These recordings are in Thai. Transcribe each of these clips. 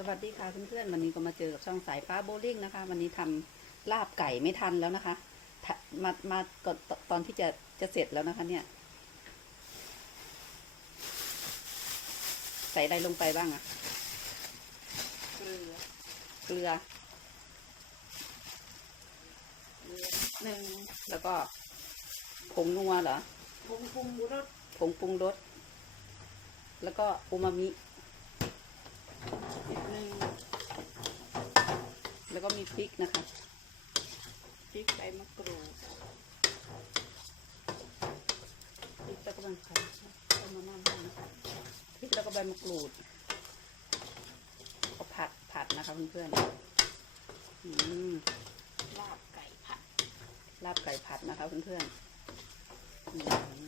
สวัสดีค่ะเพื่อนๆวันนี้ก็มาเจอกับช่องสายฟ้าโบลิ่งนะคะ วันนี้ทำลาบไก่ไม่ทันแล้วนะคะทะมามาก่อนตตอนที่จะจะเสร็จแล้วนะคะ เนี่ย ใส่อะไรลงไปบ้างอะเกลือเกลือเกลือหนึ่งแล้วก็ผงนัวเหรอปรุงปรุงรสผงปรุงรสแล้วก็อูมามิหนึ่ง แล้วก็มีพริกนะคะ พริกใบมะกรูด พริกแล้วก็ใบมะกรูดเอามาม่าบ้างนะคะพริกแล้วก็ใบมะกรูดก็ผัดผัดนะคะเพื่อนๆอืมลาบไก่ผัด ลาบไก่ผัดนะคะเพื่อนๆอืม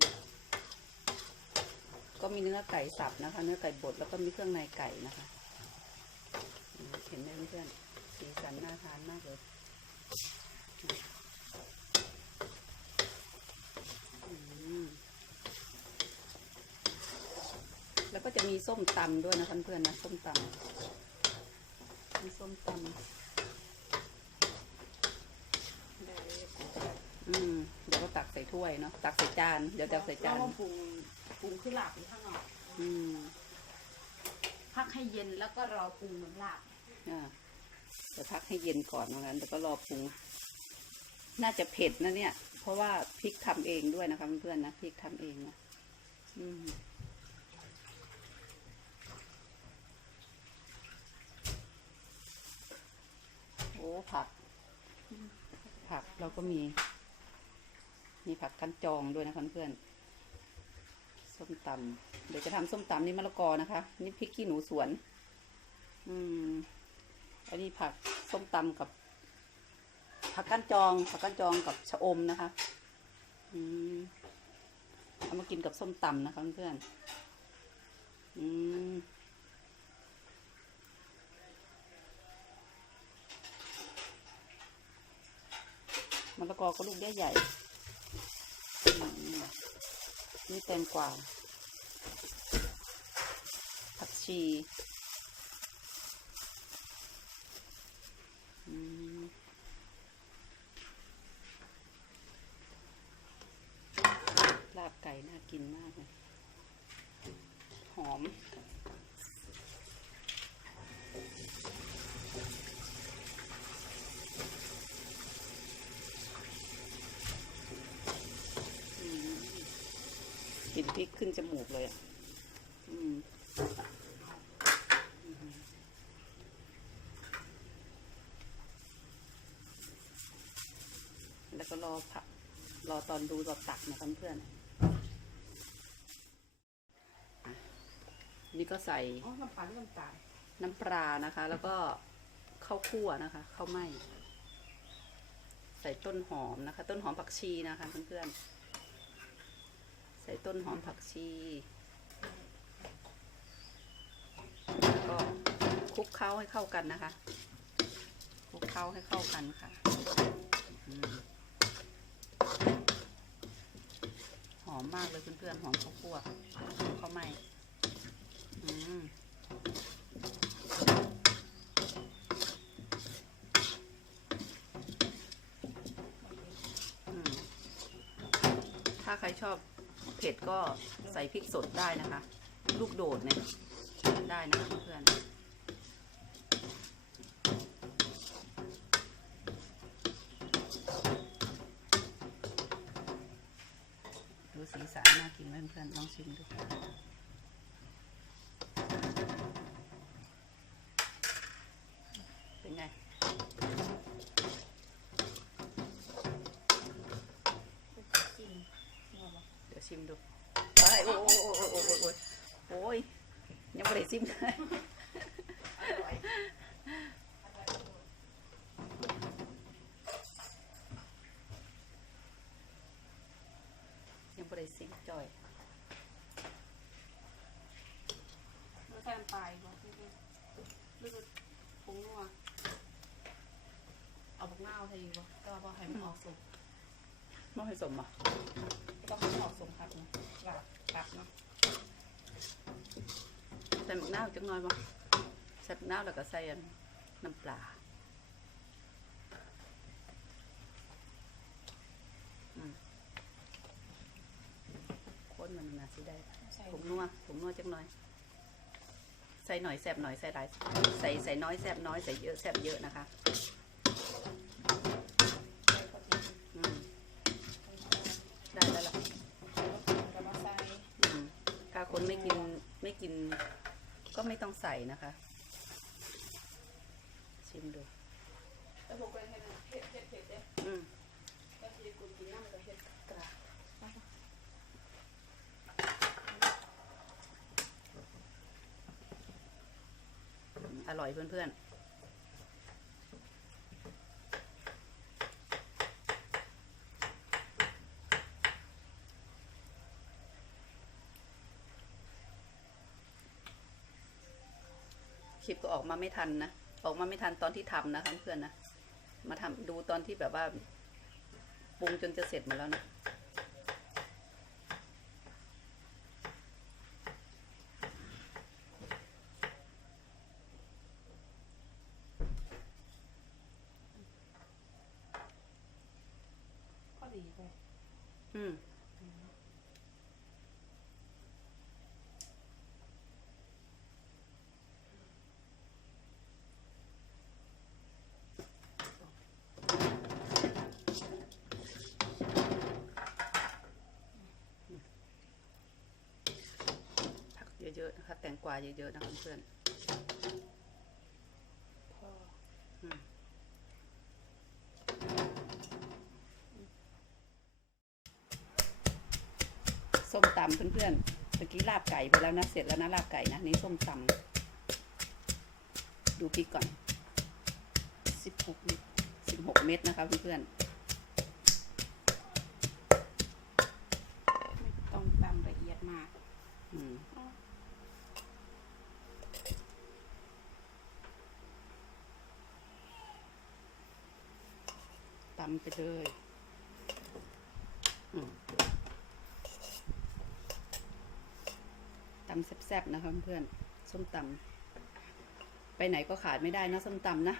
ก็มีเนื้อไก่สับนะคะ เนื้อไก่บดแล้วก็มีเครื่องในไก่นะคะอืมเห็ นไหมเพื่อนๆสีสันน่าทานมากเลยอืมแล้วก็จะมีส้มตำด้วยนะคะเพื่อนๆนะส้มตำมีส้มตำได้อืมเดี๋ยวก็ตักใส่ถ้วยเนาะตักใส่จานเดี๋ยวตักใส่จานแล้วก็ปรุงปรุงขึ้นลาบอยู่ข้างนอกอืมพักให้เย็นแล้วก็รอปรุงเหมือนลาบ อ่าเดี๋ยวพักให้เย็นก่อนว่างั้นเดี๋ยวก็รอปรุง น่าจะเผ็ดนะเนี่ย เพราะว่าพริกทำเองด้วยนะคะเพื่อนๆนะพริกทำเองนะอืมโอ้ผัก ผักเราก็มี มีผักกันจองด้วยนะคะเพื่อนๆส้มตำเดี๋ยวจะทำส้มตำนี่มะละกอนะคะ นี่พริกขี้หนูสวน อืม อันนี้ผักส้มตำกับผักก้านจอง ผักก้านจองกับชะอมนะคะอืมเอามากินกับส้มตำนะคะเพื่อนอืมมะละกอก็ลูกใหญ่ๆอืมนี่แตงกวาผักชี อืมลาบไกินมากเลยหอมอืมกลิ่นพริกขึ้นจมูกเลยอะ อืมแล้วก็รอผักรอตอนดูรอตักนะเพื่อนๆอะนี่ ก็ใส่อ๋อน้ำปลาน้ำตาลน้ำปลานะคะ แล้วก็ข้าวคั่วนะคะข้าวไหม้ใส่ต้นหอมนะคะ ต้นหอมผักชีนะคะเพื่อนๆใส่ต้นหอมผักชีแล้วก็คลุกเคล้าให้เข้ากันนะคะคลุกเคล้าให้เข้ากันค่ะอืมหอมมากเลยเพื่อนๆหอมข้าวคั่วข้าวไหม้อืมอืม ถ้าใครชอบเผ็ดก็ใส่พริกสดได้นะคะ ลูกโดดเนี่ยได้นะคะเพื่อนดูสีสันน่ากินเพื่อนๆลองชิมดูเป็นไง จริงเนี่ยบอก เดี๋ยว ชิมดูไปโอ้ยโอ้ยโอ้ยโอ้ยโอ้ยโอ้ยยังไม่ได้ชิมเลยอร่อยยังไม่ได้ชิมจ่อยแล้วใส่น้ำปลาอีกบ่พี่พี่หรือปรุงนัวเอาบักนาวใส่อีกบ่ก็บ่ให้มันออกสุก ไม่ให้สมอะต้องให้มันออกสุกครับเนาะลาบลาบเนาะใส่หมกหน้าวจังหน่อยบ่สับน้ำแล้วก็ใส่อันน้ำปลาอืมคนมันน่าสิได้ใส่ผงนัวผงนัวจังหน่อย ใส่หน่อยแซบหน่อยใส่หลายใส่ใส่น้อยแซบน้อยใส่เยอะแซบเยอะนะคะ ใส่ก็ดี อืมได้แล้วล่ะ แล้วก็มาใส่ อืมถ้าคนไม่กิน ไม่กินก็ไม่ต้องใส่นะคะ ชิมดูแล้วผมก็เห็ดเห็ดเห็ดเห็ดเนี่ยอืมก็คือกูกินน้ำกับเห็ดกระอร่อยเพื่อนๆ ลิปก็ออกมาไม่ทันนะ ออกมาไม่ทันตอนที่ทำนะคะเพื่อนนะ มาทำดูตอนที่แบบว่าปรุงจนจะเสร็จหมดแล้วนะก็ดีไป อืม ผัก เยอะๆนะคะ แตงกวาเยอะๆนะคะเพื่อนพอๆอืมส้มตำเพื่อนๆเมื่อกี้ลาบไก่ไปแล้วนะ เสร็จแล้วนะลาบไก่นะนี่ส้มตำดูพริกก่อนสิบหกลิตรสิบหกเม็ดนะคะเพื่อนไม่ต้องตำละเอียดมากๆอืมำไปเลยอืมตำแซ่บๆนะคะเพื่อนๆส้มตำไปไหนก็ขาดไม่ได้นะส้มตำนะ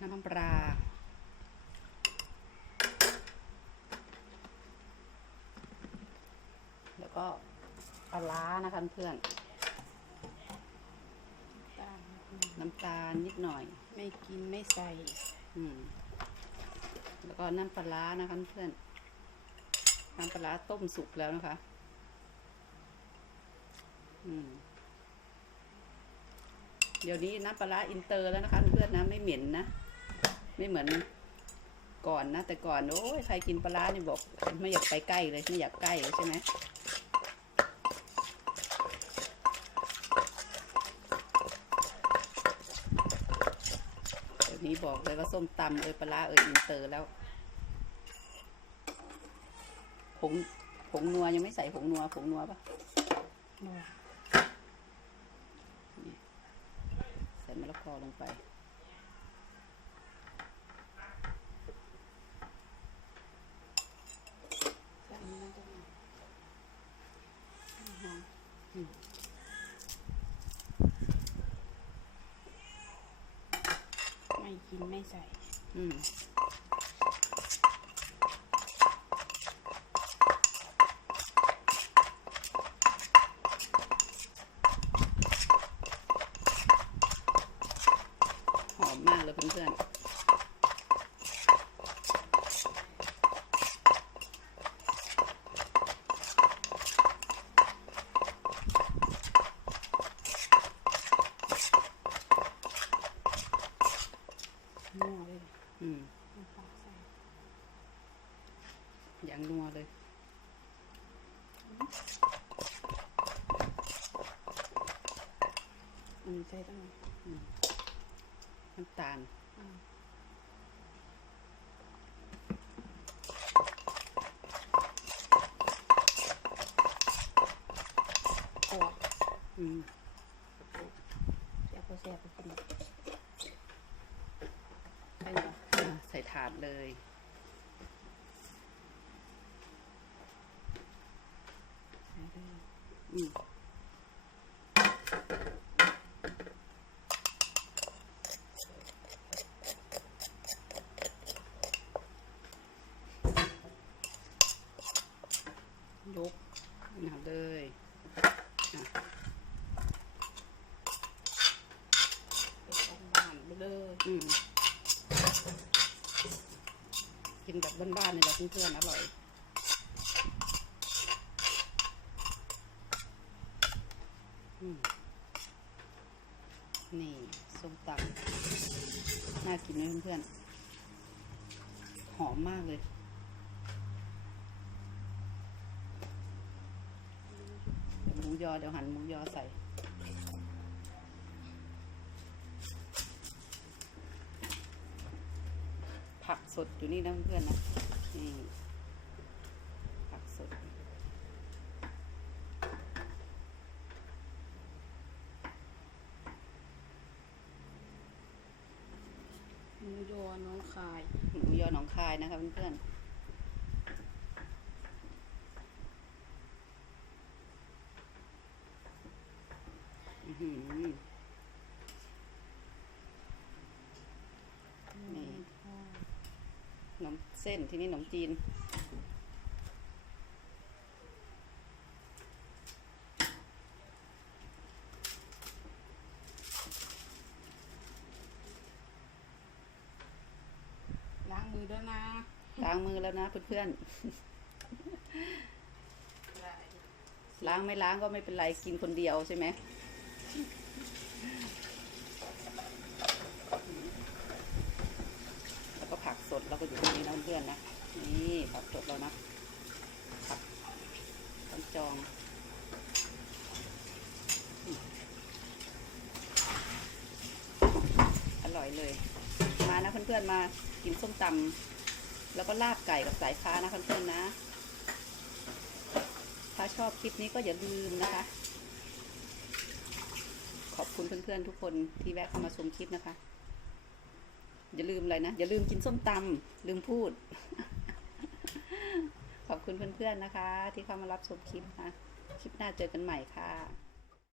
น้ำมันปลา แล้ว ก็ปลาร้านะคะเพื่อนตามน้ำตาลนิดหน่อย ไม่กินไม่ใส่ อืม แล้วก็น้ำปลาร้านะคะเพื่อน น้ำปลาร้าต้มสุกแล้วนะคะ อืม เดี๋ยวนี้น้ำปลาร้าอินเตอร์แล้วนะคะเพื่อนนะไม่เหม็นนะ ไม่เหมือนก่อนนะแต่ก่อนโอ้ยใครกินปลาร้านี่บอก ไม่อยากไปใกล้เลยไม่อยากใกล้เลยใช่ไหมเดี๋ยวนี้ บอกเลยว่าส้มตำเอยปลาร้าเอยอินเตอร์แล้ว ผง ผงนัวยังไม่ใส่ผงนัว ผงนัวปะนัวใส่มะละกอลงไป ใส่มันจะมาหอม อืม ไม่ กินไม่ใส่ อืม หอมมากเลยเพื่อนๆ นัวเลย อืมปลาใส่อย่างนัวเลยอืมใส่ตั้งน้ำตาลอืมขวดอืมแซ่บก็แซ่บไปกินใช่เหรออะใส่ถาดเลย อืมยกนะครับเลยอะ เป็นบ้านๆไปเลย อืมกิ นแบบบ้านนี่แหละเพื่อนๆอร่อยนี่ส้มตำน่ากินไหมเพื่อนๆหอมมากเลยหมูยอเดี๋ยวหั่นหมูยอใส่ สดอยู่นี่นะเพื่อนๆนะนี่ผักสด หมูยอน้องคาย หมูยอหนองคายนะคะเพื่อนๆอื้อหือนี่ขนมเส้นที่นี่ขนมจีน ล้างมือด้วยนะล้างมือแล้วนะเพื่อนได้ๆล้างไม่ล้างก็ไม่เป็นไรกินคนเดียวใช่ไหม แล้วก็ผัก สดเราก็อยู่ตรงนี้นะเพื่อนๆนะ นี่ผักสดเรานะผักต้นจองอร่อยเลย มานะเพื่อนๆมากินส้มตำแล้วก็ลาบไก่กับสายฟ้านะเพื่อนๆนะ ถ้าชอบคลิปนี้ก็อย่าลืมนะคะ ขอบคุณเพื่อนๆทุกคนที่แวะเข้ามาชมคลิปนะคะ อย่าลืมอะไรนะ อย่าลืมกินส้มตำลืมพูด ขอบคุณเพื่อนๆนะคะ ที่เข้ามารับชมคลิปนะ คลิปหน้าเจอกันใหม่ค่ะ